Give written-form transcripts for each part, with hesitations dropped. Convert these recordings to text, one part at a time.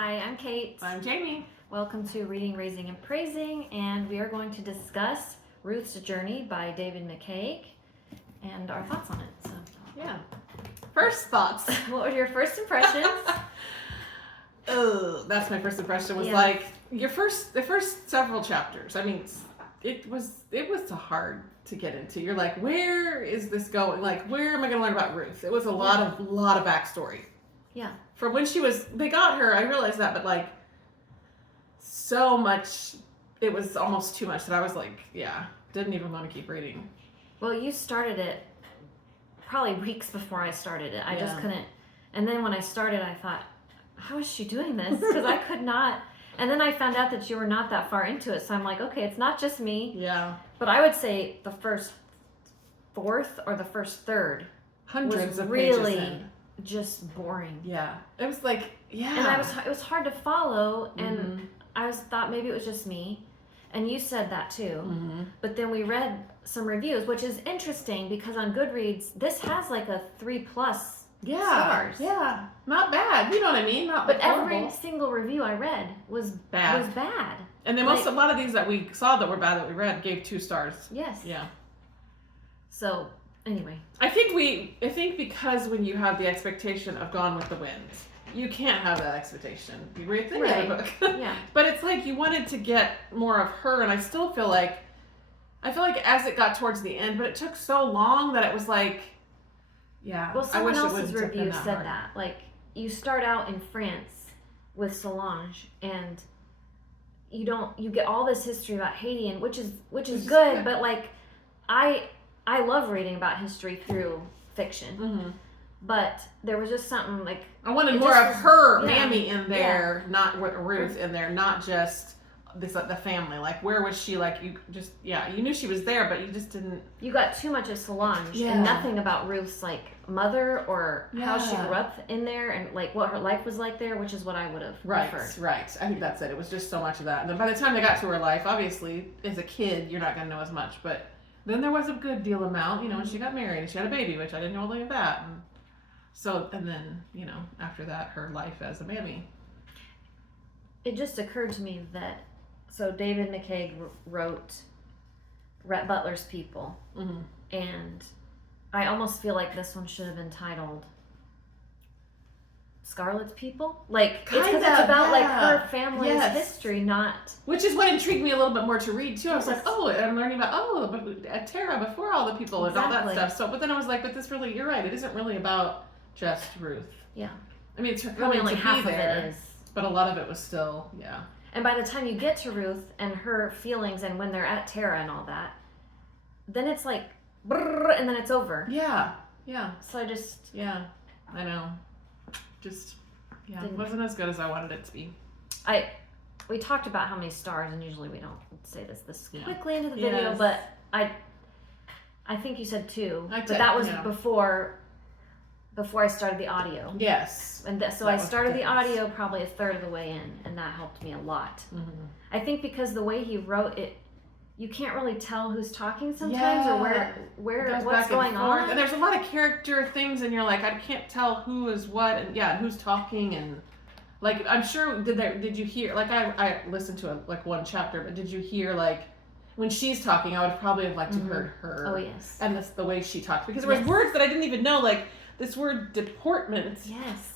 Hi, I'm Kate. I'm Jamie. Welcome to Reading, Raising, and Praising, and we are going to discuss Ruth's Journey by David McCaig and our thoughts on it. So, yeah. First thoughts. What were your first impressions? Oh, that's my first impression. Was like the first several chapters. I mean, it was hard to get into. You're like, where is this going? Like, where am I going to learn about Ruth? It was a lot of backstory. Yeah. From when they got her, I realized that, but like, so much, it was almost too much that I was like, didn't even want to keep reading. Well, you started it probably weeks before I started it. I just couldn't. And then when I started, I thought, how is she doing this? Because I could not. And then I found out that you were not that far into it. So I'm like, okay, it's not just me. Yeah. But I would say the first fourth or the first third Hundreds was of really pages in. Just boring. Yeah. It was like, And it was hard to follow, and I thought maybe it was just me. And you said that too. Mm-hmm. But then we read some reviews, which is interesting because on Goodreads, this has like a 3+ stars. Yeah. Not bad. You know what I mean? Not but horrible. Every single review I read was bad. And then a lot of these that we saw that were bad that we read gave 2 stars. Yes. Yeah. So anyway, I think because when you have the expectation of Gone with the Wind, you can't have that expectation. You read the other book. Yeah. But it's like you wanted to get more of her, and I still feel like as it got towards the end, but it took so long that it was like, Well, someone else's review said that. Like, you start out in France with Solange, and you get all this history about Haiti, and which is good, but like, I love reading about history through fiction. Mm-hmm. But there was just something like... I wanted more of her, Mammy, in there, not Ruth in there, not just the family. Like, where was she? Like, you just... Yeah, you knew she was there, but you just didn't... You got too much of Solange and nothing about Ruth's, like, mother or how she grew up in there and, like, what her life was like there, which is what I would have preferred. Right. I think that's it. It was just so much of that. And then by the time they got to her life, obviously, as a kid, you're not going to know as much, but then there was a good deal amount, when she got married and she had a baby, which I didn't know any of that. And then, after that, her life as a mammy. It just occurred to me that, so David McCaig wrote Rhett Butler's People, and I almost feel like this one should have been titled Scarlett's People. Like, it's because it's about like her family's history, not... Which is what intrigued me a little bit more to read, too. I was like, I'm learning about, Tara before all the people and all that stuff. So, but then I was like, but this really, you're right, it isn't really about just Ruth. Yeah. I mean, it's really only half of it is. But a lot of it was still, And by the time you get to Ruth and her feelings and when they're at Tara and all that, then it's like, and then it's over. Yeah. So I just... Yeah, I know. Just, it wasn't as good as I wanted it to be. We talked about how many stars, and usually we don't say this quickly into the video, but I think you said 2, but that was before I started the audio. Yes. And so I started the audio probably a third of the way in, and that helped me a lot. Mm-hmm. I think because the way he wrote it, you can't really tell who's talking sometimes or where what's going on. And there's a lot of character things, and you're like, I can't tell who is what, and who's talking, and like, I'm sure, did you hear, like, I listened to one chapter, but did you hear, like, when she's talking, I would probably have liked to heard her. Oh, yes. And that's the way she talked, because there was words that I didn't even know, like, this word deportment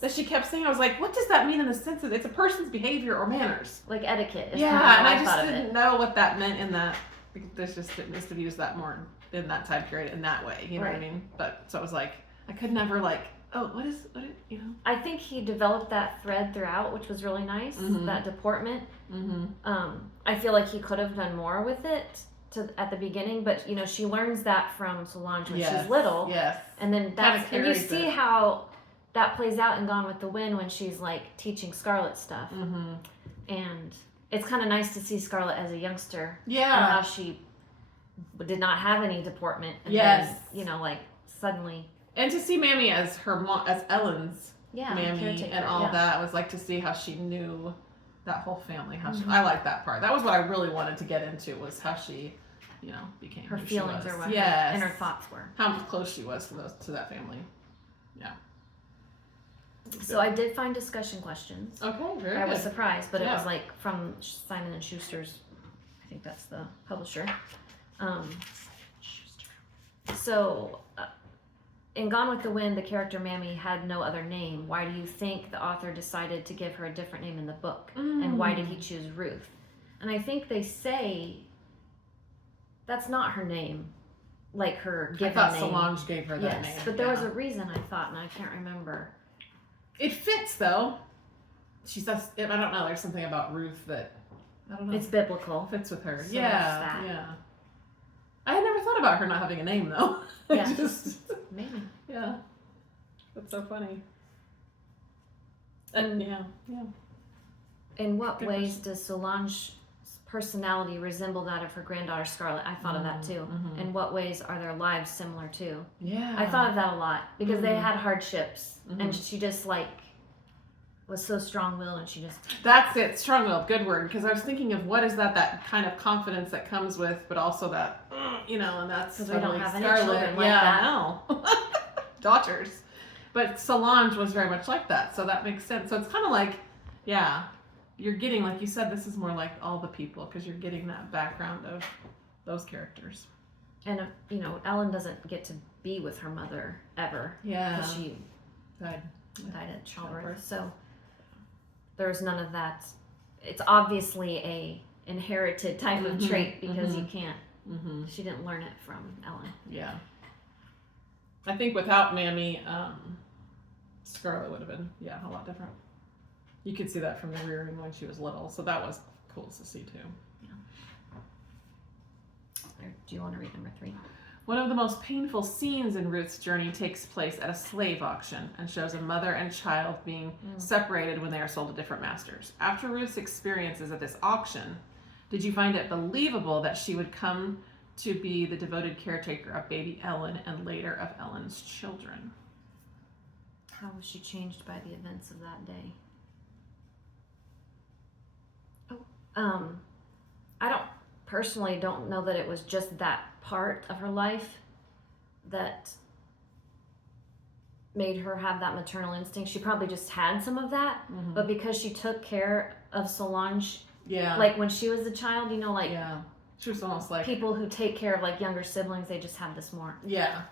that she kept saying. I was like, what does that mean in the sense that it's a person's behavior or manners? Like etiquette. And I just didn't know what that meant in that. There's just, it must have used that more in that time period in that way. You know what I mean? But, so it was like, I could never what is, I think he developed that thread throughout, which was really nice, that deportment. Mm-hmm. I feel like he could have done more with it at the beginning, but she learns that from Solange when she's little. Yes. And then and you see how that plays out in Gone with the Wind when she's like teaching Scarlett stuff. Mm-hmm. And it's kind of nice to see Scarlett as a youngster. Yeah. And how she did not have any deportment. And then, like suddenly. And to see Mammy as her mom, as Ellen's Mammy and all that, was like to see how she knew that whole family. How she, I like that part. That was what I really wanted to get into, was how she, became her who feelings she was. or what and her thoughts were. How close she was to that family. Yeah. So I did find discussion questions. Okay, very I good. was surprised, but it Yeah. was like from Simon and Schuster's. I think that's the publisher. So, in Gone with the Wind, the character Mammy had no other name. Why do you think the author decided to give her a different name in the book? And why did he choose Ruth? And I think they say that's not her name, like her given name. I thought Solange gave her that name. But there was a reason, I thought, and I can't remember. It fits, though. She says, I don't know, there's something about Ruth that, I don't know. It's biblical. Fits with her. So Yeah. I had never thought about her not having a name, though. Yeah. Maybe. Yeah. That's so funny. Yeah. In what ways does Solange's personality resemble that of her granddaughter Scarlett? I thought of that too. In what ways are their lives similar too? Yeah. I thought of that a lot because they had hardships and she just was so strong-willed and she just... That's it, strong-willed, good word, because I was thinking of what is that kind of confidence that comes with, but also that, and that's because we don't have any Scarlett. children like that. No. Daughters. But Solange was very much like that, so that makes sense. So it's kind of like, you're getting, like you said, this is more like all the people, because you're getting that background of those characters. And, Ellen doesn't get to be with her mother ever. Yeah. Because she died at childbirth. So there's none of that. It's obviously a inherited type of trait because you can't. She didn't learn it from Ellen. Yeah. I think without Mammy, Scarlett would have been, a lot different. You could see that from the rearing when she was little, so that was cool to see too. Yeah. Do you want to read number 3? One of the most painful scenes in Ruth's journey takes place at a slave auction and shows a mother and child being separated when they are sold to different masters. After Ruth's experiences at this auction, did you find it believable that she would come to be the devoted caretaker of baby Ellen and later of Ellen's children? How was she changed by the events of that day? I don't know that it was just that part of her life that made her have that maternal instinct. She probably just had some of that, but because she took care of Solange, like when she was a child, she was almost like people who take care of like younger siblings, they just have this more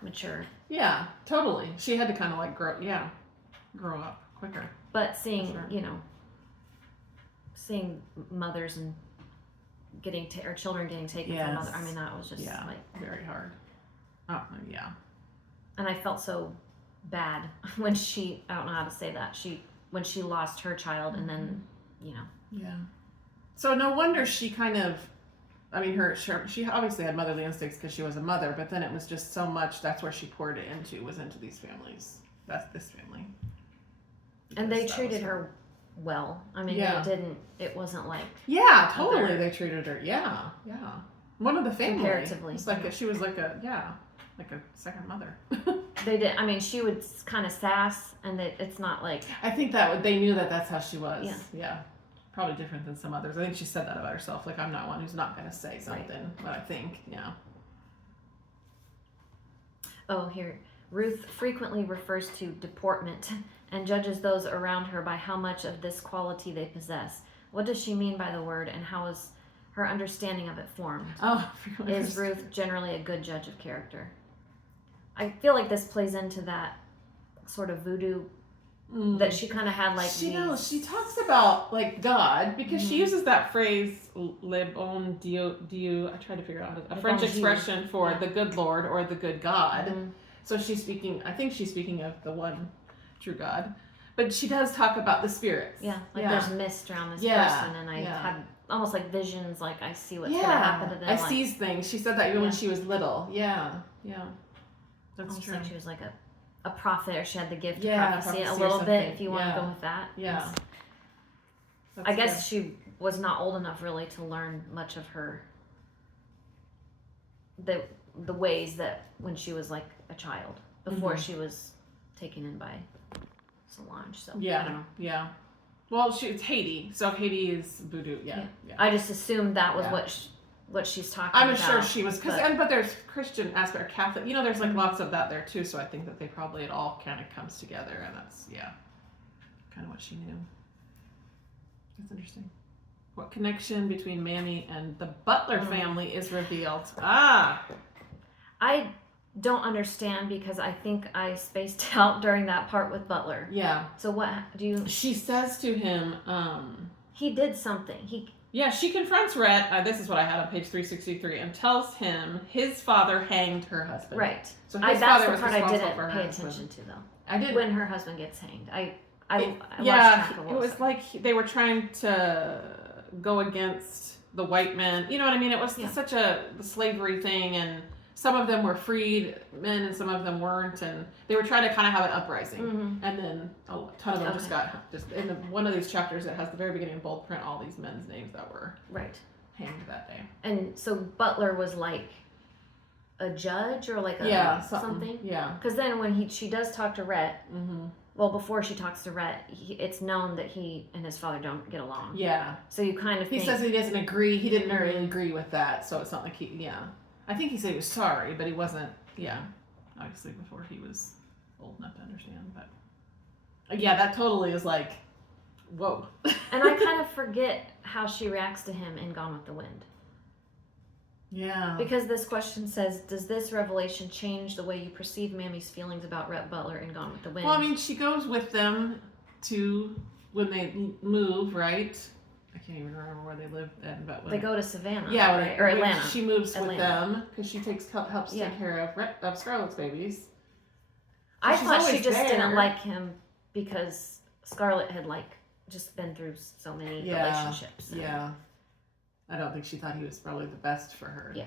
mature. Yeah, totally. She had to kind of like grow up quicker. But seeing seeing mothers and or children getting taken from mother, I mean, that was just like very hard. Oh yeah. And I felt so bad when I don't know how to say that, when she lost her child and then Yeah. So no wonder she kind of, she obviously had motherly instincts because she was a mother, but then it was just so much, that's where she poured it was into these families. That's this family. And they treated her well. I mean, it wasn't like... Yeah, totally they treated her, one of the family. Comparatively. It's like she was like a second mother. They did, she would kind of sass, and it's not like... I think they knew that's how she was. Yeah. Probably different than some others. I think she said that about herself. Like, I'm not one who's not going to say something, but I think, Oh, here. Ruth frequently refers to deportment and judges those around her by how much of this quality they possess. What does she mean by the word, and how is her understanding of it formed? Is Ruth generally a good judge of character? I feel like this plays into that sort of voodoo that she kind of had, like she talks about like God because she uses that phrase "le bon Dieu." I tried to figure out a French expression for the good Lord or the good God. So I think she's speaking of the one true God, but she does talk about the spirits. There's mist around this person, and I had almost like visions, like I see what's going to happen to them. I sees things. She said that even when she was little. That's true. Like she was like a prophet, or she had the gift of prophecy prophecy a little bit, if you want to go with that. I guess she was not old enough really to learn much of her the ways that when she was like a child, before she was taken in by Solange. So I don't know. Well, it's Haiti, so Haiti is voodoo. I just assumed that was what she's talking about. I'm sure she was, but there's Christian aspect, Catholic. There's like lots of that there too. So I think that they probably it all kind of comes together, and that's kind of what she knew. That's interesting. What connection between Mammy and the Butler family is revealed? I don't understand because I think I spaced out during that part with Butler. Yeah. So what do you... She says to him, he did something. She confronts Rhett, this is what I had on page 363, and tells him his father hanged her husband. Right. So that's the part I didn't for pay attention to, though. I did. When her husband gets hanged. I lost track of it was like they were trying to go against the white men. You know what I mean? It was such a slavery thing, and some of them were freed men and some of them weren't, and they were trying to kind of have an uprising. And then a ton of them just in one of these chapters, it has the very beginning in bold print all these men's names that were hanged that day. And so Butler was like a judge or like a something. Yeah. Because then when she does talk to Rhett, well, before she talks to Rhett, it's known that he and his father don't get along. Yeah. So you kind of he says he doesn't agree. He didn't really agree with that, so it's not like I think he said he was sorry, but he wasn't, obviously before he was old enough to understand. But, that totally is like, whoa. And I kind of forget how she reacts to him in Gone with the Wind. Yeah. Because this question says, does this revelation change the way you perceive Mammy's feelings about Rhett Butler in Gone with the Wind? Well, I mean, she goes with them to, when they move, right? I can't even remember where they live then, but they go to Savannah, or Atlanta. She moves with them because she helps take care of Scarlett's babies. So I thought she just didn't like him because Scarlett had just been through so many relationships. Yeah, I don't think she thought he was probably the best for her. Yeah.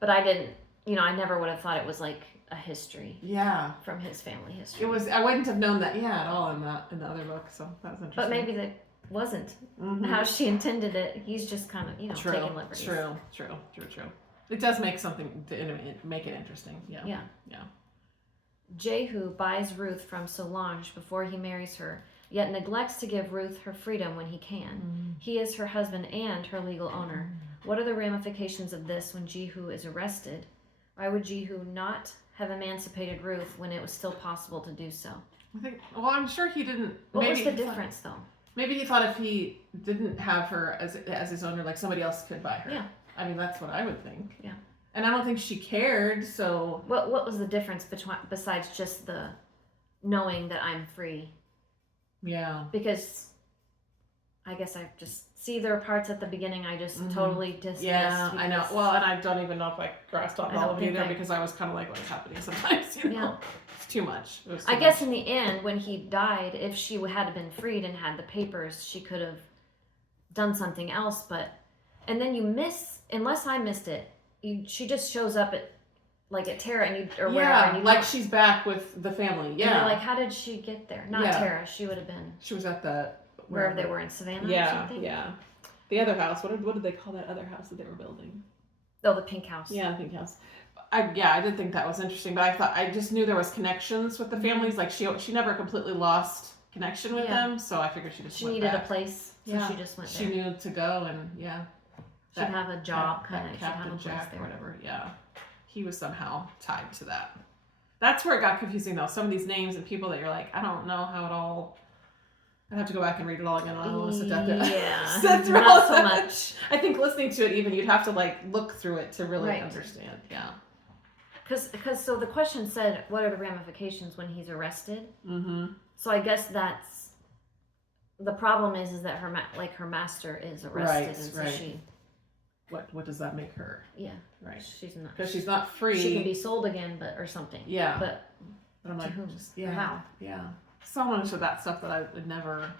But I didn't. I never would have thought it was like a history. Yeah. From his family history. It was. I wouldn't have known that. Yeah, at all in the other book. So that was interesting. But maybe that wasn't how she intended it. He's just kind of taking liberties. True. It does make something to make it interesting. Yeah. Jehu buys Ruth from Solange before he marries her, yet neglects to give Ruth her freedom when he can. He is her husband and her legal owner. What are the ramifications of this when Jehu is arrested? Why would Jehu not have emancipated Ruth when it was still possible to do so? I'm sure he didn't. What was the difference, though? Maybe he thought if he didn't have her as his owner, somebody else could buy her. Yeah. I mean, that's what I would think. Yeah. And I don't think she cared, so... What was the difference besides just the knowing that I'm free? Yeah. Because I guess I just see there are parts at the beginning I just totally dismissed. Yeah, I know. Well, and I don't even know if I grasped on all of it either because I was kind of like, what's happening sometimes, Yeah. It's too much. I guess in the end, when he died, if she had been freed and had the papers, she could have done something else, but... And then unless I missed it, she just shows up at Tara and wherever. She's back with the family. Yeah. And you're like, how did she get there? Not Tara. She would have been. She was at the wherever they were in Savannah. Or something. Yeah. The other house. What did they call that other house that they were building? Oh, the pink house. Yeah, the pink house. I did think that was interesting, but I just knew there was connections with the families. She never completely lost connection with them, so I figured she needed a place. So she just went there. She knew to go and She'd have a job, kind of. Captain Jack or whatever, he was somehow tied to that. That's where it got confusing, though. Some of these names and people that you're like, I don't know how it all... I'd have to go back and read it all again. I don't want to sit down there. Yeah, sit through not all so that. much. I think listening to it, even, you'd have to look through it to really understand. Yeah. Because so the question said, what are the ramifications when he's arrested? Mm-hmm. So I guess that's... The problem is that her master is arrested, and so she... What does that make her? Yeah. Right. She's not. Because she's not free. She can be sold again, or something. Yeah. But I'm like, whom? How? Yeah. So much of that stuff that I would never.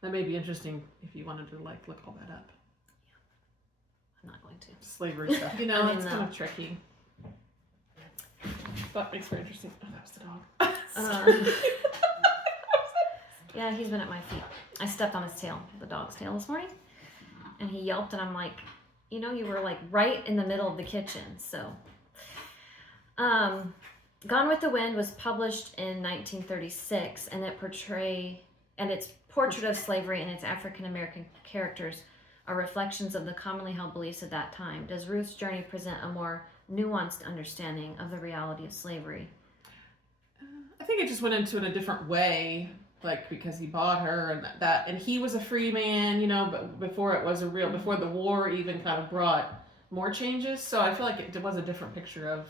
That may be interesting if you wanted to look all that up. Yeah. I'm not going to. Slavery stuff. It's kind of tricky. But makes it very interesting. Oh, that was the dog. Yeah, he's been at my feet. I stepped on his tail, the dog's tail, this morning, and he yelped, and I'm like. You were right in the middle of the kitchen. So, Gone with the Wind was published in 1936, and its portrait of slavery and its African American characters are reflections of the commonly held beliefs of that time. Does Ruth's journey present a more nuanced understanding of the reality of slavery? I think it just went into it a different way. like because he bought her and that and he was a free man, but before it was before the war even kind of brought more changes. So I feel like it was a different picture of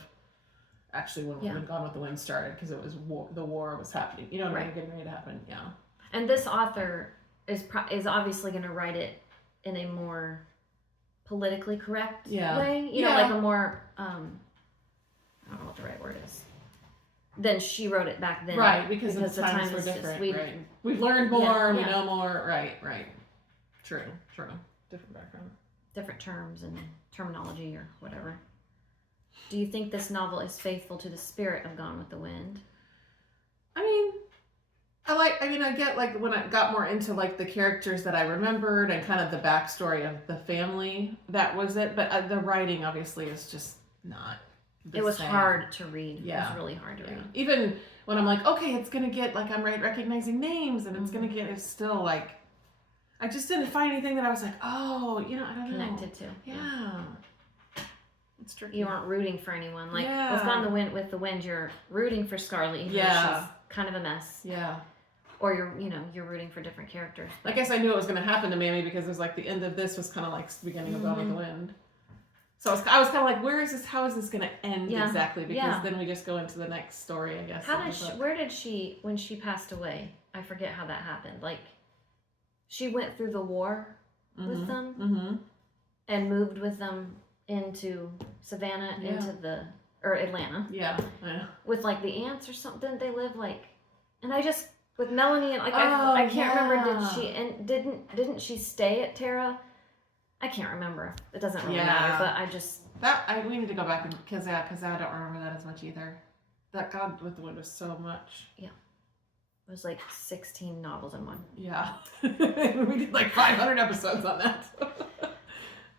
actually when Gone with the Wind started, because it was the war was happening, getting ready to happen. Yeah. And this author is obviously going to write it in a more politically correct way, like a more I don't know what the right word is. Than she wrote it back then, right? Because the times were different. Right. We've learned more. We know more. Right. True. Different background. Different terms and terminology or whatever. Do you think this novel is faithful to the spirit of Gone with the Wind? I get like when I got more into like the characters that I remembered and kind of the backstory of the family, that was it. But the writing obviously is just not. It was hard to read. Yeah. It was really hard to read. Even when I'm like, okay, it's gonna get like I'm recognizing names and it's still like I just didn't find anything that I was like, oh, I don't know. Connected to. Yeah. It's tricky. You weren't rooting for anyone. Like with Gone with the Wind, you're rooting for Scarlett, even though she's kind of a mess. Yeah. Or you're rooting for different characters. I guess I knew it was gonna happen to Mammy because it was like the end of this was kind of like the beginning of Gone with the Wind. So I was kind of like, where is this? How is this going to end exactly? Because then we just go into the next story, I guess. Where did she, when she passed away, I forget how that happened. Like, she went through the war with them and moved with them into Savannah, or Atlanta. Yeah. With like the aunts or something. Didn't they live like, and I just, with Melanie and like, I can't remember, didn't she stay at Tara? I can't remember. It doesn't really matter, but I just... we need to go back because I don't remember that as much either. That Gone with the Wind was so much. Yeah. It was like 16 novels in one. Yeah. We did like 500 episodes on that.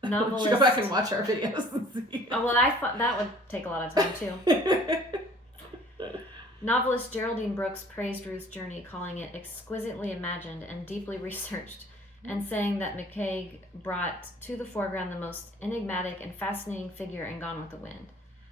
Novelist... We should go back and watch our videos and see. Oh, well, I thought that would take a lot of time too. Novelist Geraldine Brooks praised Ruth's journey, calling it exquisitely imagined and deeply researched, and saying that McCaig brought to the foreground the most enigmatic and fascinating figure in Gone with the Wind.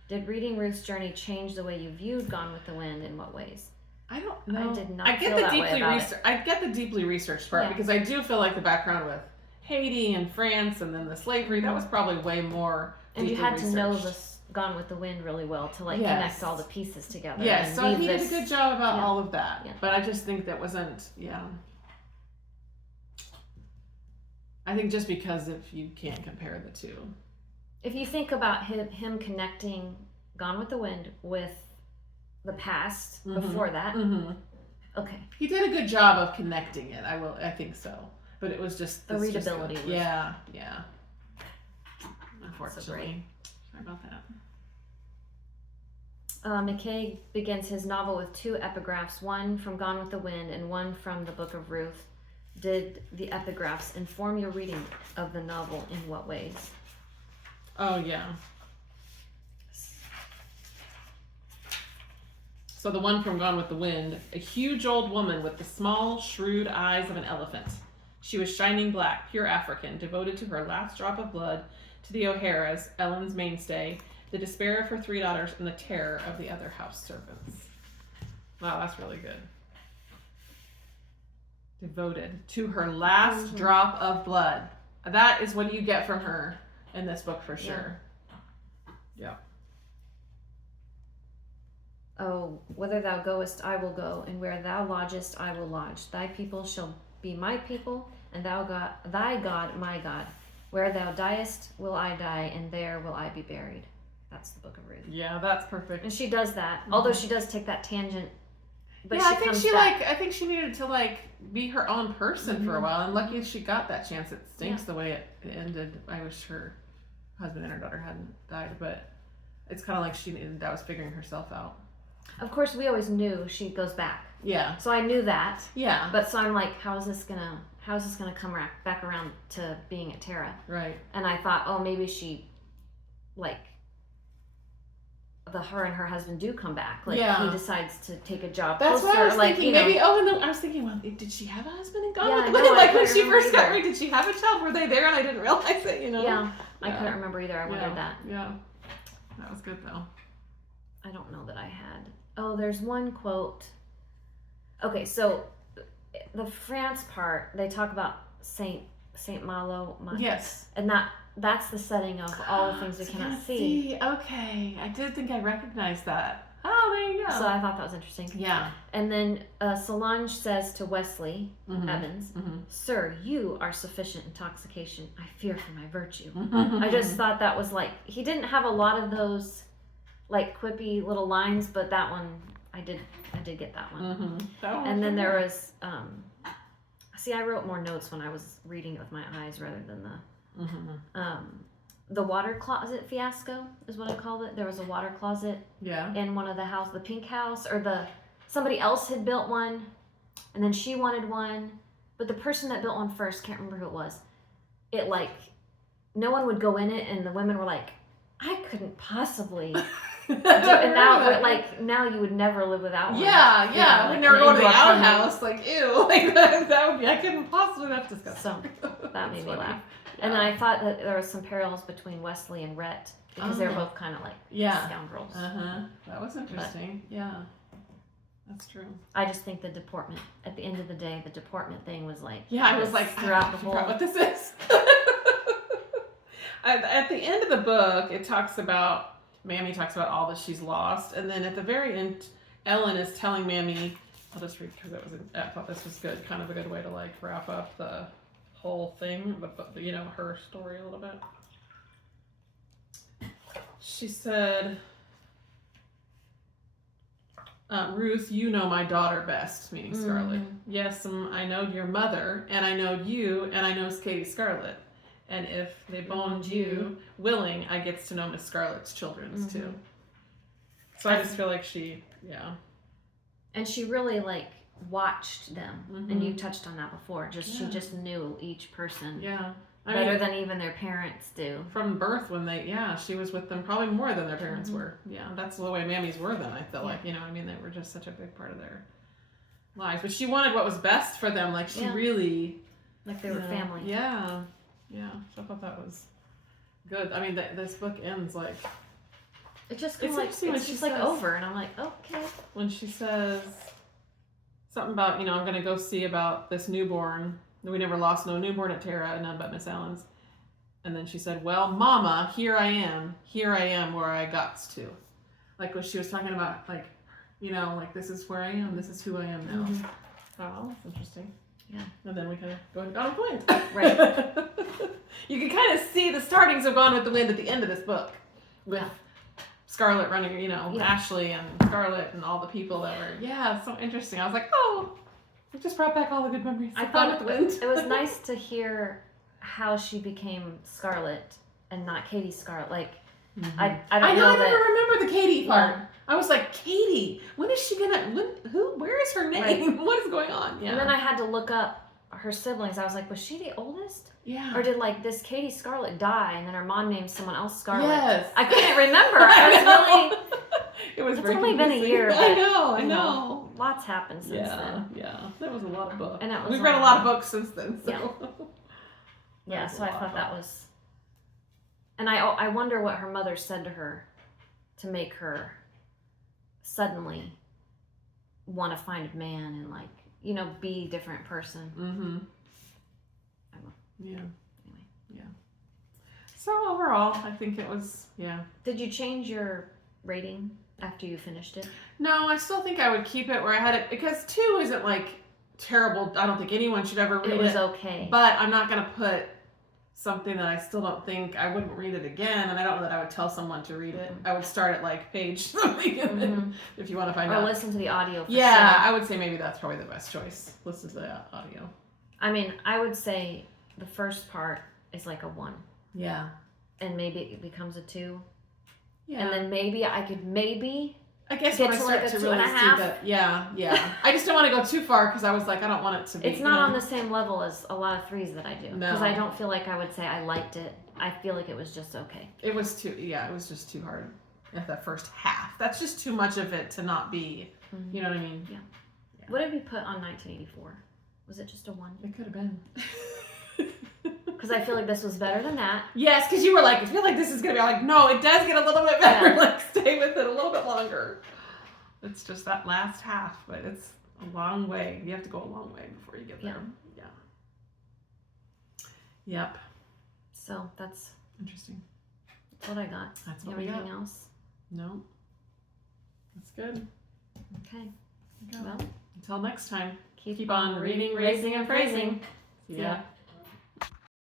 Did reading Ruth's journey change the way you viewed Gone with the Wind? In what ways? I don't know. I did not feel that way about it. I get the deeply researched part because I do feel like the background with Haiti and France and then the slavery, that was probably way more and you had to know this Gone with the Wind really well to like connect all the pieces together. Yes, so he did a good job about all of that. Yeah. But I just think that wasn't, I think just because if you can't compare the two. If you think about him connecting Gone with the Wind with the past before that, okay. He did a good job of connecting it. I think so. But it was just the readability. Yeah. Unfortunately. Sorry about that. McCaig begins his novel with two epigraphs, one from Gone with the Wind and one from the Book of Ruth. Did the epigraphs inform your reading of the novel in what ways? Oh, yeah. So the one from Gone with the Wind, a huge old woman with the small, shrewd eyes of an elephant. She was shining black, pure African, devoted to her last drop of blood, to the O'Haras, Ellen's mainstay, the despair of her three daughters, and the terror of the other house servants. Wow, that's really good. Devoted to her last drop of blood. That is what you get from her in this book for sure. Yeah. Oh, whither thou goest, I will go, and where thou lodgest, I will lodge. Thy people shall be my people, and thy God, my God. Where thou diest, will I die, and there will I be buried. That's the Book of Ruth. Yeah, that's perfect. And she does that, although she does take that tangent. But I think she needed to be her own person for a while, and lucky she got that chance. It stinks the way it ended. I wish her husband and her daughter hadn't died, but it's kind of like that was figuring herself out. Of course, we always knew she goes back. Yeah. So I knew that. Yeah. But so I'm like, how is this gonna come back around to being at Tara? Right. And I thought, oh, maybe she, her and her husband do come back. He decides to take a job. That's closer. what I was thinking. Maybe. I was thinking, well, did she have a husband and Gone with the Wind? When she first got married, did she have a child? Were they there and I didn't realize it? Yeah. I couldn't remember either. I wondered that. Yeah. That was good though. I don't know that I had. Oh, there's one quote. Okay, so the France part, they talk about Saint Malo. Yes. And that's the setting of all the things we cannot see. Okay. I did think I recognized that. Oh, there you go. So I thought that was interesting. Yeah. And then Solange says to Wesley Evans, "Sir, you are sufficient intoxication. I fear for my virtue." I just thought that was like, he didn't have a lot of those like quippy little lines, but that one, I did get that one. And then there was, see, I wrote more notes when I was reading it with my eyes rather than the water closet fiasco is what I called it. There was a water closet in one of the house, the pink house, or somebody else had built one, and then she wanted one, but the person that built one first, can't remember who it was, it like, no one would go in it, and the women were like, I couldn't possibly and now you would never live without one. Yeah. Like, never go to the outhouse, like, ew. Like, that would be, I couldn't possibly, that's disgusting. So, that made me laugh. And then I thought that there was some parallels between Wesley and Rhett, because they were both kind of like scoundrels. That was interesting. That's true. I just think the deportment, at the end of the day, the deportment thing was like, I was like, throughout I the whole. forgot what this is. At the end of the book, it talks about, Mammy talks about all that she's lost, and then at the very end, Ellen is telling Mammy, I'll just read because I thought this was good, kind of a good way to like wrap up the whole thing, but her story a little bit. She said, Ruth, you know my daughter best, meaning Scarlett. Yes, I know your mother, and I know you, and I know Katie Scarlett. And if they boned you willing, I gets to know Miss Scarlett's children's too. So I just feel like she, And she really like watched them, and you touched on that before. She just knew each person better than even their parents do. From birth, when she was with them probably more than their parents were. Yeah, that's the way Mammies were then. I feel like they were just such a big part of their lives. But she wanted what was best for them. Like she really, like they were family. Yeah. So I thought that was good. I mean, this book ends like. It just kind of like it's just like over, and I'm like, okay. When she says something about, I'm going to go see about this newborn. We never lost no newborn at Tara, none but Miss Allen's. And then she said, well, Mama, here I am where I got to. Like when she was talking about, like, like this is where I am, this is who I am now. Oh, that's interesting. Yeah. And then we kind of go on a point. Right. You can kind of see the startings of Gone with the Wind at the end of this book. With Scarlett running, Ashley and Scarlett and all the people that were, so interesting. I was like, oh, it just brought back all the good memories. I thought it was nice to hear how she became Scarlett and not Katie Scarlett. Like, I don't know that. I never remember the Katie part. Yeah. I was like, Katie, when is she gonna, where is her name? Right. What is going on? Yeah. And then I had to look up her siblings. I was like, was she the oldest? Yeah. Or did like this Katie Scarlett die and then her mom named someone else Scarlett? Yes. I couldn't remember. I was really. It was. It's only been a year. But, I know. Lots happened since then. Yeah. That was a lot of books. And we've read a lot of books since then. So. Yeah. So I thought that was. And I wonder what her mother said to her to make her suddenly want to find a man and like, be a different person. Yeah. Anyway. Yeah. So overall, I think it was, Did you change your rating after you finished it? No, I still think I would keep it where I had it, because 2 isn't like terrible. I don't think anyone should ever read it. It was okay. But I'm not going to put something that I still don't think, I wouldn't read it again, and I don't know that I would tell someone to read it. I would start at like page something, and then if you want to find out. Or listen to the audio. I would say maybe that's probably the best choice. Listen to the audio. I mean, I would say the first part is like a 1. Yeah. And maybe it becomes a 2. Yeah. And then maybe I could I guess get when to I start like a to 2.5. really see that, yeah. I just don't want to go too far because I was like, I don't want it to be. It's not on the same level as a lot of 3s that I do. No. Because I don't feel like I would say I liked it. I feel like it was just okay. It was it was just too hard at that first half. That's just too much of it to not be, you know what I mean? Yeah. What did we put on 1984? Was it just a 1? It could have been. Because I feel like this was better than that. Yes, because you were like, I feel like this is going to be like, no, it does get a little bit better. Like, stay with it a little bit longer. It's just that last half, but a long way. You have to go a long way before you get there. Yeah. Yep. So that's interesting. That's what I got. That's what we got. Anything else? No. That's good. Okay. Well, until next time, keep on reading, raising, and praising. See ya.